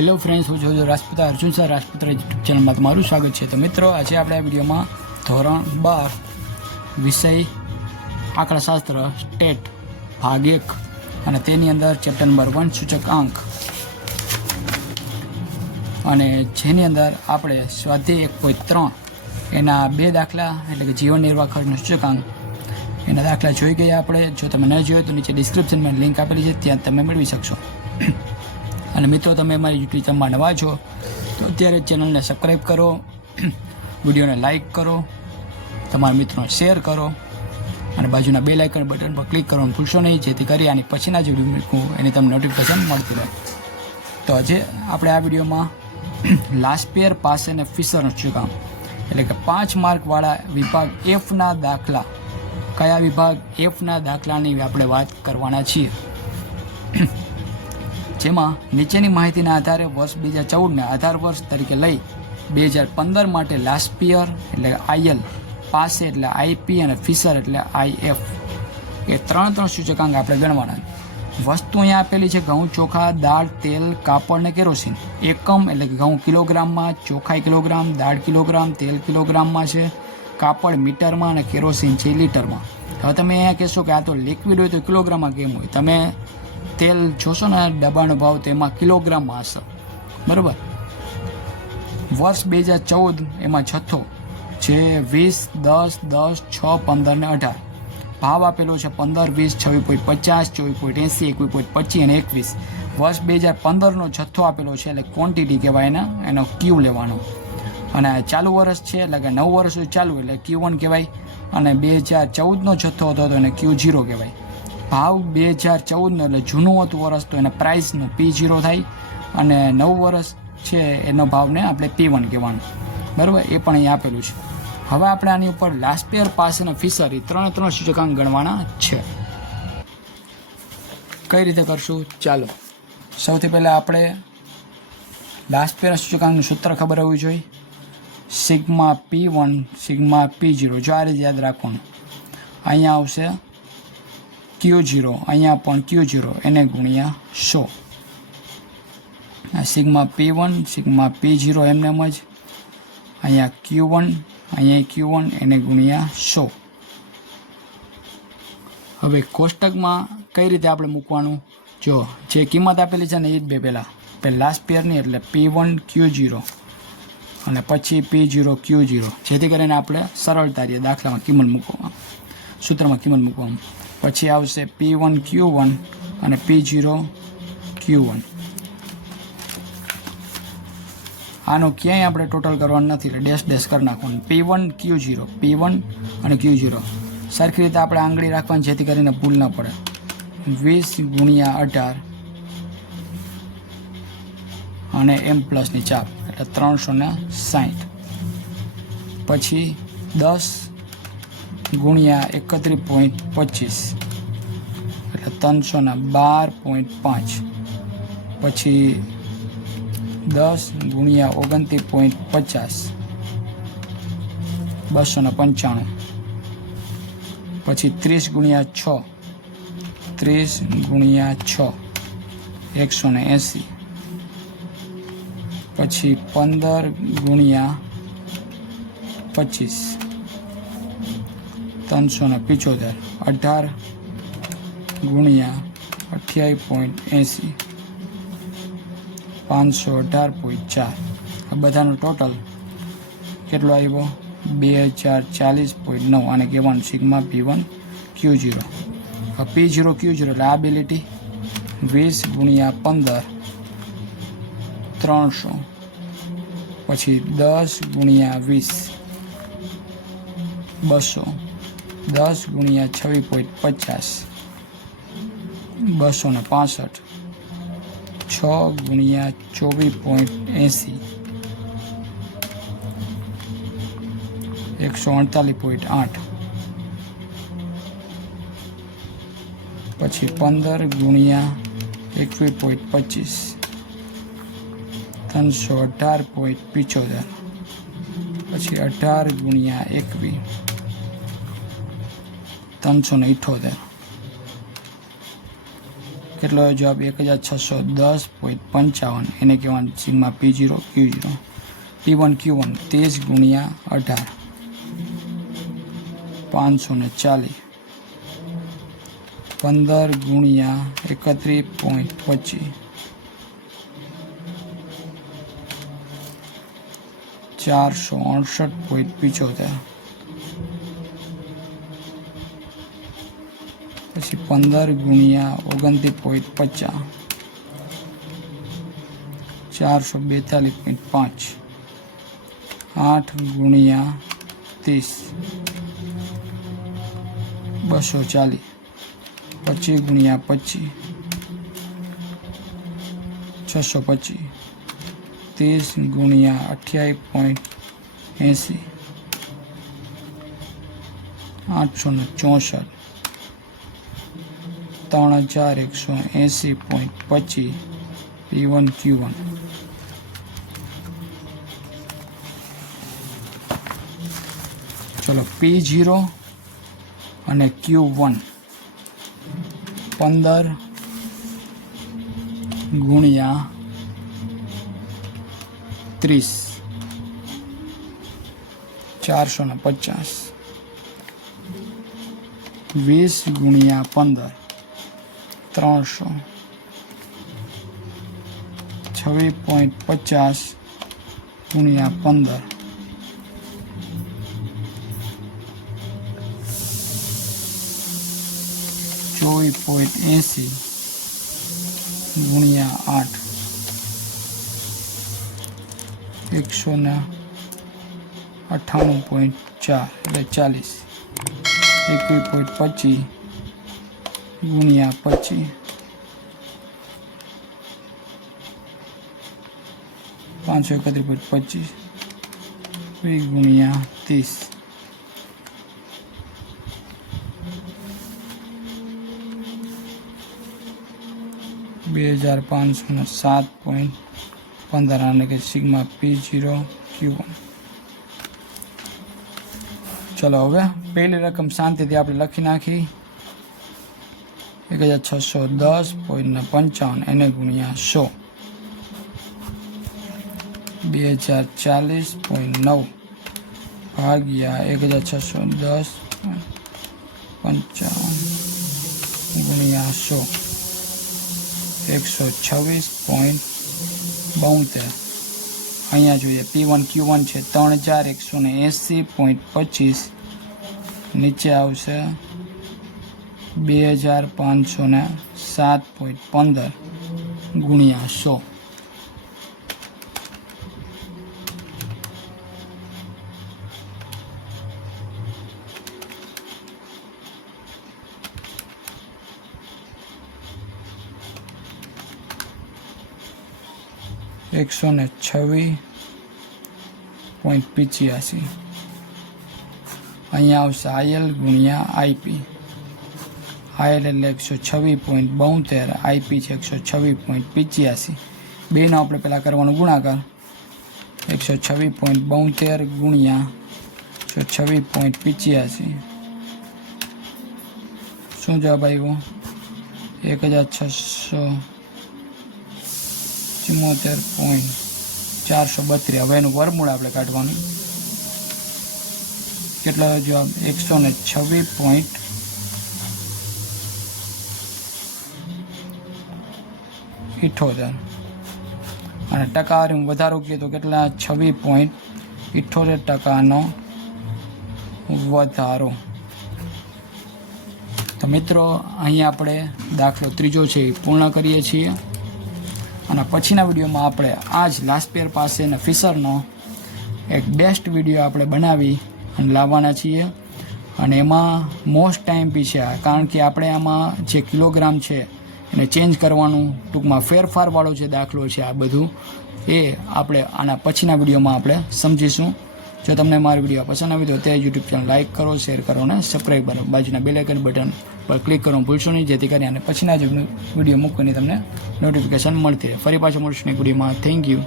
Hello friends, હું છું Rajput Arjun sir Rajput YouTube ચેનલમાં તમારું સ્વાગત છે। તો મિત્રો, આજે આપણે આ વિડીયોમાં ધોરણ 12 વિષય આંકડાશાસ્ત્ર સ્ટેટ ભાગ 1 અને તેની અંદર ચેપ્ટર નંબર 1 સૂચકાંક અને જેની અંદર આપણે સ્વાધ્યાય 1.3 એના 2 દાખલા એટલે કે જીવન નિર્વાહ ખર્ચનો સૂચકાંક એના દાખલા જોઈ ગયા આપણે। જો તમે ન જોયો તો નીચે ડિસ્ક્રિપ્શનમાં લિંક આપેલી છે, ત્યાં તમે મેળવી શકશો। અને મિત્રો, તમે અમારી યુટ્યુબ ચેનલમાં નવા છો તો અત્યારે ચેનલને સબસ્ક્રાઈબ કરો, વિડીયોને લાઇક કરો, તમારા મિત્રોને શેર કરો અને બાજુના બેલ આઇકન બટન પર ક્લિક કરવાનું ભૂલશો નહીં, જેથી કરી આની પછીના જે વિડીયો મૂકું એની તમને નોટિફિકેશન મળતી રહે। તો આજે આપણે આ વિડીયોમાં લાસ્પેર પાસ અને ફિશરનો સૂચકાંક એટલે કે 5 માર્કવાળા વિભાગ એફના દાખલા, કયા વિભાગ એફના દાખલાની આપણે વાત કરવાના છીએ, જેમાં નીચેની માહિતીના આધારે વર્ષ 2014ને આધાર વર્ષ તરીકે લઈ 2015 માટે લાસ્પિયર એટલે આઈએલ, પાસે એટલે આઈપી અને ફિશર એટલે આઈએફ એ ત્રણ સૂચકાંક આપણે ગણવાના। વસ્તુ અહીંયા આપેલી છે: ઘઉં, ચોખા, દાળ, તેલ, કાપડ ને કેરોસીન। એકમ એટલે કે ઘઉં કિલોગ્રામમાં, ચોખા કિલોગ્રામ, દાળ કિલોગ્રામ, તેલ કિલોગ્રામમાં છે, કાપડ મીટરમાં અને કેરોસીન છે લીટરમાં। હવે તમે અહીંયા કહેશો કે આ તો લિક્વિડ હોય તો કિલોગ્રામમાં કેમ હોય? તમે તેલ જોશો ને ડબ્બાનો ભાવ તો એમાં કિલોગ્રામમાં હશે, બરાબર। વર્ષ 2014 એમાં જથ્થો છે 20, 10, 10, 6, 15 ને 18। ભાવ આપેલો છે 15, 20, 26.50, 24.80, 21.25 અને 21। વર્ષ 2015નો જથ્થો આપેલો છે એટલે ક્વોન્ટિટી કહેવાય, એનો ક્યુ લેવાનો। અને ચાલુ વર્ષ છે એટલે કે 9 વર્ષ ચાલુ એટલે Q1 કહેવાય, અને 2014નો જથ્થો હતો તો એને Q0 કહેવાય। ભાવ 2014નો એટલે જૂનું હતું વર્ષ તો એને પ્રાઇસનું P0 થાય, અને 9 વર્ષ છે એનો ભાવને આપણે P1 કહેવાનું, બરાબર। એ પણ અહીં આપેલું છે। હવે આપણે આની ઉપર લાસ્પેર, પાસ અને ફિશર એ ત્રણ સૂચકાંક ગણવાના છે। કઈ રીતે કરશું? ચાલો, સૌથી પહેલાં આપણે લાસ્પેર સૂચકાંકનું સૂત્ર ખબર હોવી જોઈએ: સિગ્મા P1 સિગ્મા P0। જો આ રીતે યાદ રાખવાનું, અહીંયા આવશે Q0, અહીંયા પણ Q0 એને ગુણ્યા 100। સિગ્મા P1 સિગ્મા P0 એમને એમ જ, અહીંયા Q1 અહીંયા Q1 એને ગુણ્યા 100। હવે કોષ્ટકમાં કઈ રીતે આપણે મૂકવાનું? જો જે કિંમત આપેલી છે ને એ જ બે પહેલાં લાસ્પેરની એટલે P1 Q0 અને પછી P0 Q0, જેથી કરીને આપણે સરળતા રહે દાખલામાં કિંમત મૂકવામાં, સૂત્રમાં કિંમત મૂકવામાં। પછી આવશે P1 Q1 અને P0 Q1। આનો ક્યાંય આપણે ટોટલ કરવાનું નથી એટલે ડેશ કરી નાખવાનું। P1 Q0, P1 અને Q0 સરખી રીતે આપણે આંગળી રાખવાની, જેથી કરીને ભૂલ ન પડે। 20 ગુણ્યા 18 અને M પ્લસની ચાપ એટલે 360। પછી 10 ગુણ્યા 31.25 એટલે 312.5। પછી 10 ગુણ્યા 29.50 295। પછી 30 ગુણ્યા 6 30 ગુણ્યા 6 180। પછી 15 ગુણ્યા 25 375। 18 ગુણ્યા 28.80 518.4। આ બધાનો ટોટલ કેટલો આવ્યો? 2040.9। આને કહેવાનું sigma P1 Q0। P0 Q0 એટલે આ બે લીટી 20 ગુણ્યા 15 300। પછી 10 ગુણ્યા 20 200। 10 ગુણ્યા 26.50 265। 6 ગુણ્યા 24.80 148.8। પછી 15 ગુણ્યા 21.25 318.75। પછી 18 ગુણ્યા 21 378। કેટલો જવાબ 1610.55, એને કહેવાનું sigma P0 Q0. T1 Q1 23 ગુણ્યા 18 540, 15 ગુણ્યા 31.25 468.75, પછી 15 ગુણ્યા 29.50 442.5, 8 ગુણ્યા 30 240, 25 ગુણ્યા 25 625, 30 ગુણ્યા 28.80 864, 3180.25 P1 Q1. ચલો P0 અને Q1 15 ગુણ્યા 30 450, 20 ગુણ્યા 15 300, 26.50 ગુણ્યા 15 24.80 ગુણ્યા 8 198.4 એટલે 40, 21.25 ગુણ્યા 25 531.25 ગુણ્યા 30 2507.15, એટલે કે સિગ્મા P0 Q1. ચલો હવે પહેલી રકમ શાંતિથી આપણે લખી નાખી 1610.55, એને ગુણ્યા 100 2040.9 ભાગ્યા 1610.55 ગુણ્યા 100 126.72. અહીંયા જોઈએ P1 Q1 છે 3180.25, નીચે આવશે 2507.15 ગુણ્યા 100. $126.85. અહીંયા આવશે IL ગુણ્યા IP. IL એટલે 126.72, IP છે 126.85. બેનો આપણે પહેલાં કરવાનો ગુણાકાર 126.72 ગુણ્યા 126.85. શું જવાબ આવ્યો? 1674.432. હવે એનું વર્ગમૂળ આપણે કાઢવાનું. કેટલો જવાબ? 126.78. અને ટકાવારી વધારો કહીએ તો કેટલા? 26.78% વધારો. તો મિત્રો અહીંયા આપણે દાખલો ત્રીજો છે એ પૂર્ણ કરીએ છીએ, અને પછીના વિડીયોમાં આપણે આ જ લાસ્પેર પાસે અને ફિશરનો એક બેસ્ટ વિડીયો આપણે બનાવી અને લાવવાના છીએ. અને એમાં મોસ્ટ ટાઈમ બી છે, કારણ કે આપણે આમાં જે કિલોગ્રામ છે એને ચેન્જ કરવાનું, ટૂંકમાં ફેરફારવાળો જે દાખલો છે આ બધું એ આપણે આના પછીના વિડીયોમાં આપણે સમજીશું. જો તમને મારો વિડીયો પસંદ આવ્યો તો તે યુટ્યુબ ચેનલ લાઇક કરો, શેર કરો અને સબસ્ક્રાઈબ કરો. બાજુના બેલ આઇકન બટન પર ક્લિક કરવાનું ભૂલશો નહીં, જેથી કરીને અને પછીના જ વિડીયો મૂકવાની તમને નોટિફિકેશન મળતી રહે. ફરી પાછા મળશું એક વિડીયોમાં. Thank you.